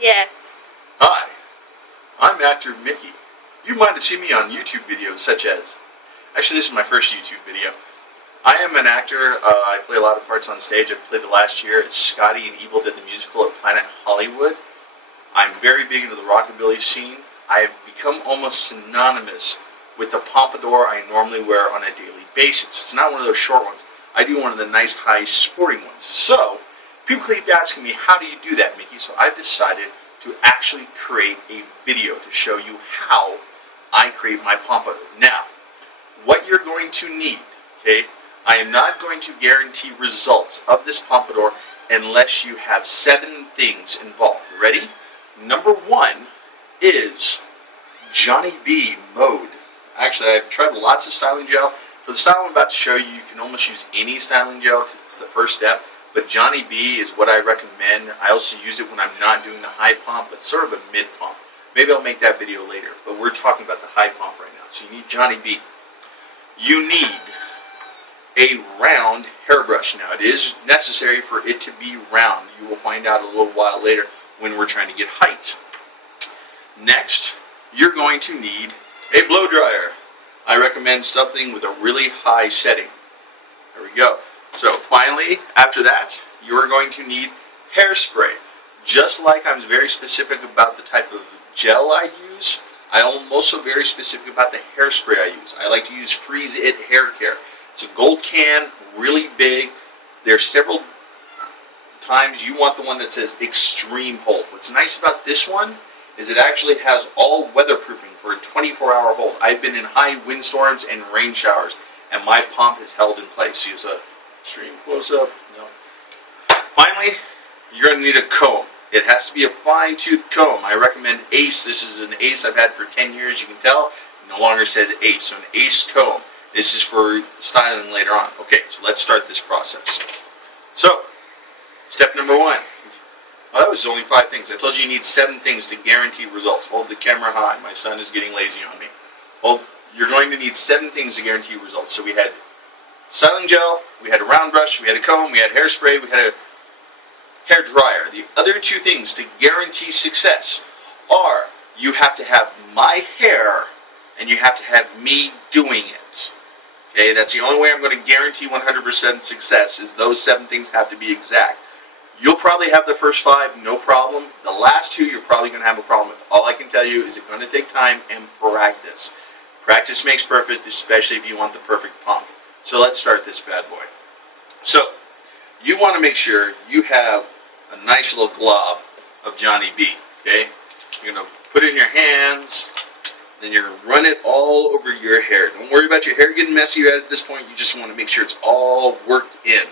Yes. Hi, I'm actor Mickey. You might have seen me on YouTube videos such as... Actually, this is my first YouTube video. I am an actor. I play a lot of parts on stage. I played the last year as Scotty in Evil Dead the Musical at Planet Hollywood. I'm very big into the rockabilly scene. I have become almost synonymous with the Pompadour I normally wear on a daily basis. It's not one of those short ones. I do one of the nice high sporting ones. So, people keep asking me, how do you do that, Mickey? So I've decided to actually create a video to show you how I create my Pompadour. Now, what you're going to need, okay, I am not going to guarantee results of this Pompadour unless you have 7 things involved. Ready? Number 1 is Johnny B mode. Actually, I've tried lots of styling gel. For the style I'm about to show you, you can almost use any styling gel because it's the first step. But Johnny B is what I recommend. I also use it when I'm not doing the high pump, but sort of a mid pump. Maybe I'll make that video later. But we're talking about the high pump right now. So you need Johnny B. You need a round hairbrush. Now, it is necessary for it to be round. You will find out a little while later when we're trying to get height. Next, you're going to need a blow dryer. I recommend something with a really high setting. There we go. So finally, after that, you're going to need hairspray. Just like I'm very specific about the type of gel I use, I am also very specific about the hairspray I use. I like to use Freeze It Hair Care. It's a gold can, really big. There's several times you want the one that says Extreme Hold. What's nice about this one is it actually has all weatherproofing for a 24-hour hold. I've been in high windstorms and rain showers, and my pump has held in place. Use a extreme close-up. No. Finally, you're going to need a comb. It has to be a fine-tooth comb. I recommend Ace. This is an Ace I've had for 10 years. You can tell it no longer says Ace. So an Ace comb. This is for styling later on. Okay, so let's start this process. So, step number 1. Oh, that was only 5 things. I told you need 7 things to guarantee results. Hold the camera high. My son is getting lazy on me. Well, you're going to need 7 things to guarantee results. So we had styling gel, we had a round brush, we had a comb, we had hairspray, we had a hair dryer. The other 2 things to guarantee success are you have to have my hair and you have to have me doing it. Okay, that's the only way I'm going to guarantee 100% success is those 7 things have to be exact. You'll probably have the first 5, no problem. The last 2 you're probably going to have a problem with. All I can tell you is it's going to take time and practice. Practice makes perfect, especially if you want the perfect pump. So let's start this bad boy. So, you want to make sure you have a nice little glob of Johnny B. Okay? You're going to put it in your hands, then you're going to run it all over your hair. Don't worry about your hair getting messy at this point. You just want to make sure it's all worked in.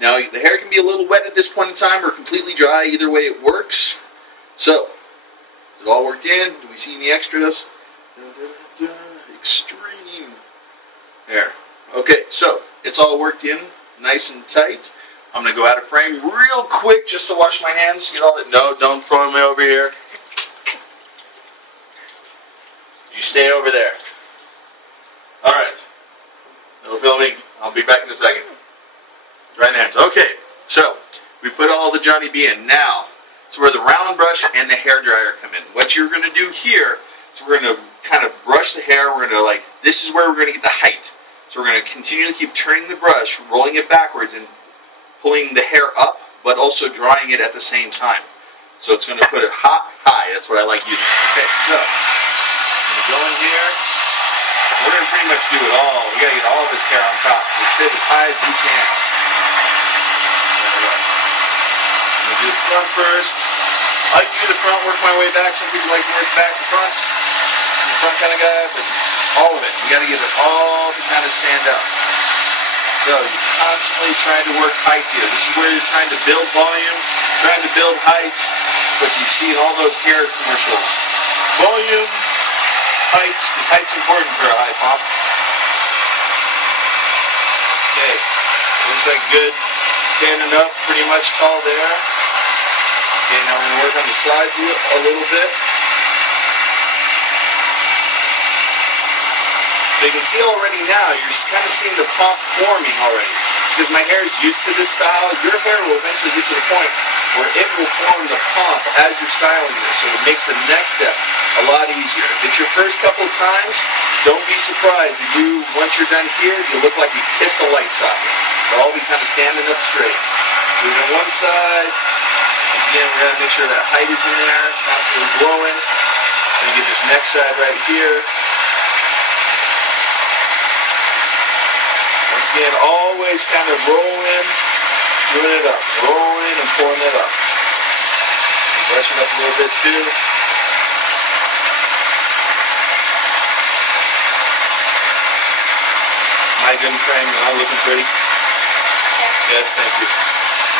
Now, the hair can be a little wet at this point in time or completely dry. Either way, it works. So, is it all worked in? Do we see any extras? Extreme. There. Okay, so it's all worked in, nice and tight. I'm going to go out of frame real quick just to wash my hands. Get all that. No, don't throw me over here. You stay over there. All right. No filming. I'll be back in a second. Dry hands. Okay, so we put all the Johnny B in. Now, it's where the round brush and the hair dryer come in. What you're going to do here is we're going to kind of brush the hair. We're going to this is where we're going to get the height. So we're going to continue to keep turning the brush, rolling it backwards, and pulling the hair up, but also drying it at the same time. So it's going to put it high. That's what I like using. Okay, so I'm going to go in here. We're going to pretty much do it all. We got to get all this hair on top. So sit as high as you can. Do the front first. I like to do the front, work my way back. Some people like to work back to front. I'm the front kind of guy, but all of it. You got to get it all to kind of stand up. So you're constantly trying to work height here. This is where you're trying to build volume, trying to build height. What you see in all those hair commercials. Volume, height, because height's important for a high pump. Okay, looks like good. Standing up, pretty much all there. Okay, now we're going to work on the sides a little bit. So you can see already now, you're kind of seeing the pump forming already. because my hair is used to this style. Your hair will eventually get to the point where it will form the pomp as you're styling this, so it makes the next step a lot easier. If it's your first couple of times, don't be surprised if once you're done here, you look like you kissed a light socket. They'll all be kind of standing up straight. Do it on one side. Once again, we're going to make sure that height is in there, constantly blowing. Then get this next side right here. Once again, always kind of rolling, doing it up, rolling and pulling it up. And brush it up a little bit too. Am I good in frame? Am I looking pretty? Yeah. Yes, thank you.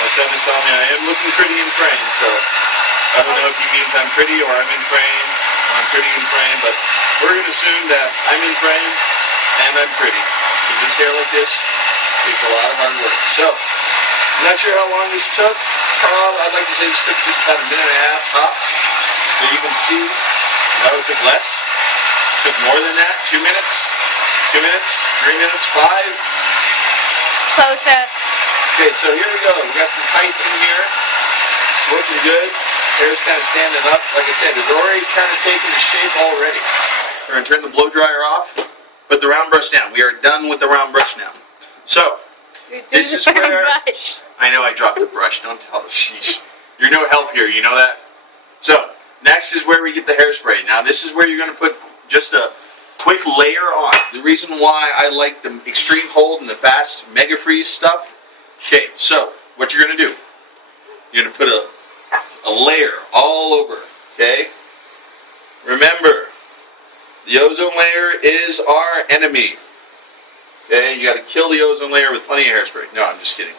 My son is telling me I am looking pretty in frame, so I don't know if he means I'm pretty or I'm in frame, or I'm pretty in frame, but we're going to assume that I'm in frame and I'm pretty. Because this hair like this takes a lot of hard work. So, I'm not sure how long this took. I'd like to say this took just about a minute and a half tops. So you can see, no, it took less. It took more than that. 2 minutes, 2 minutes, 3 minutes, 5. Closer. Okay, so here we go. We got some height in here. It's looking good. Hair's kind of standing up. Like I said, it's already kind of taking the shape already. We're going to turn the blow dryer off. Put the round brush down. We are done with the round brush now. So, this is where... Brush. I know I dropped the brush. Don't tell us. Sheesh. You're no help here. You know that? So, next is where we get the hairspray. Now, this is where you're going to put just a quick layer on. The reason why I like the extreme hold and the fast mega freeze stuff. Okay, so what you're going to do, you're going to put a layer all over, okay? Remember, the ozone layer is our enemy. Okay, you got to kill the ozone layer with plenty of hairspray. No, I'm just kidding.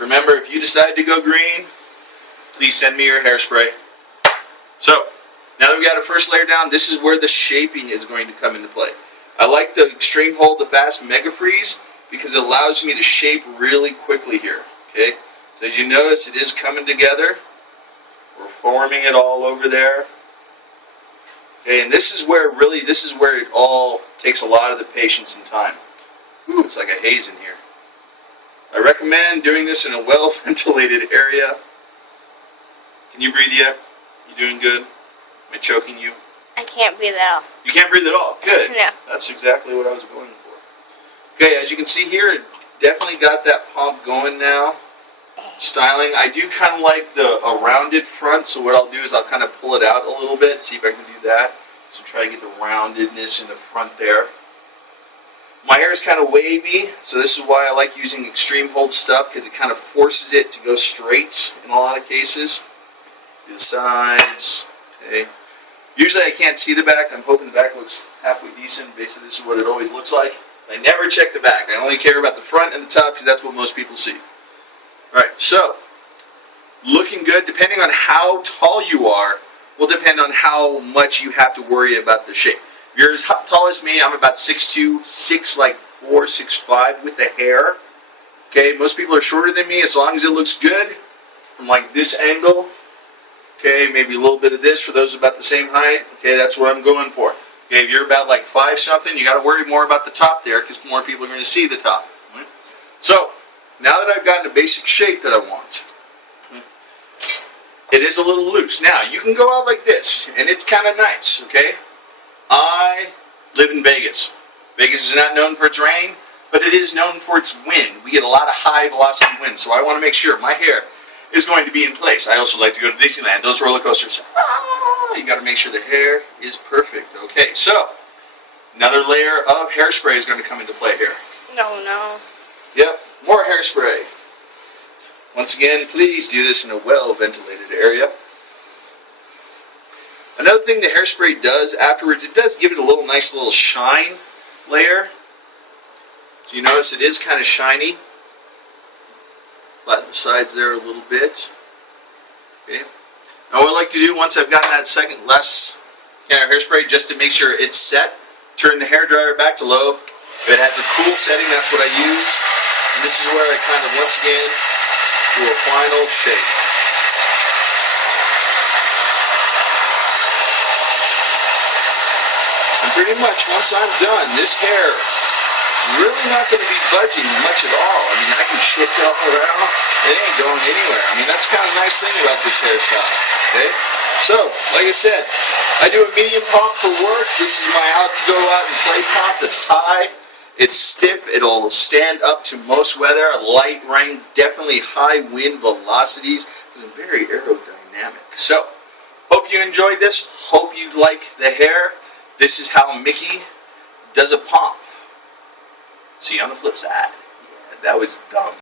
Remember, if you decide to go green, please send me your hairspray. So, now that we got our first layer down, this is where the shaping is going to come into play. I like the extreme hold, the fast mega freeze, because it allows me to shape really quickly here. Okay, so as you notice, it is coming together. We're forming it all over there. Okay, and this is where it all takes a lot of the patience and time. Ooh, it's like a haze in here. I recommend doing this in a well-ventilated area. Can you breathe yet? You doing good? Am I choking you? I can't breathe at all. You can't breathe at all? Good. No. That's exactly what I was going for. Okay, as you can see here, it definitely got that pomp going now. Styling, I do kind of like a rounded front, so what I'll do is I'll kind of pull it out a little bit, see if I can do that. So try to get the roundedness in the front there. My hair is kind of wavy, so this is why I like using extreme hold stuff, because it kind of forces it to go straight in a lot of cases. Do the sides, okay. Usually I can't see the back. I'm hoping the back looks halfway decent. Basically, this is what it always looks like. I never check the back. I only care about the front and the top because that's what most people see. Alright, so, looking good. Depending on how tall you are, will depend on how much you have to worry about the shape. If you're as tall as me, I'm about 6'2", 6'4", 6'5" with the hair. Okay, most people are shorter than me. As long as it looks good from like this angle. Okay, maybe a little bit of this for those about the same height. Okay, that's what I'm going for. Okay, if you're about like 5 something, you got to worry more about the top there because more people are going to see the top. Right? So, now that I've gotten the basic shape that I want, it is a little loose. Now, you can go out like this, and it's kind of nice, okay? I live in Vegas. Vegas is not known for its rain, but it is known for its wind. We get a lot of high velocity wind, so I want to make sure my hair is going to be in place. I also like to go to Disneyland, those roller coasters. You got to make sure the hair is perfect. Okay, so another layer of hairspray is going to come into play here. No. Yep, more hairspray. Once again, please do this in a well-ventilated area. Another thing the hairspray does afterwards, it does give it a nice little shine layer. So you notice it is kind of shiny. Flatten the sides there a little bit. Okay. Now what I like to do once I've gotten that last can of hairspray, just to make sure it's set, turn the hairdryer back to low. If it has a cool setting, that's what I use. And this is where I kind of once again do a final shape. And pretty much once I'm done, this hair is really not going to be budging much at all. I mean, I can shift it all around. It ain't going anywhere. I mean, that's kind of a nice thing about this hairstyle. Okay? So, like I said, I do a medium pomp for work. This is my go out and play pomp that's high. It's stiff. It'll stand up to most weather. Light rain, definitely high wind velocities. It's very aerodynamic. So, hope you enjoyed this. Hope you like the hair. This is how Mickey does a pomp. See you on the flip side. Yeah, that was dumb.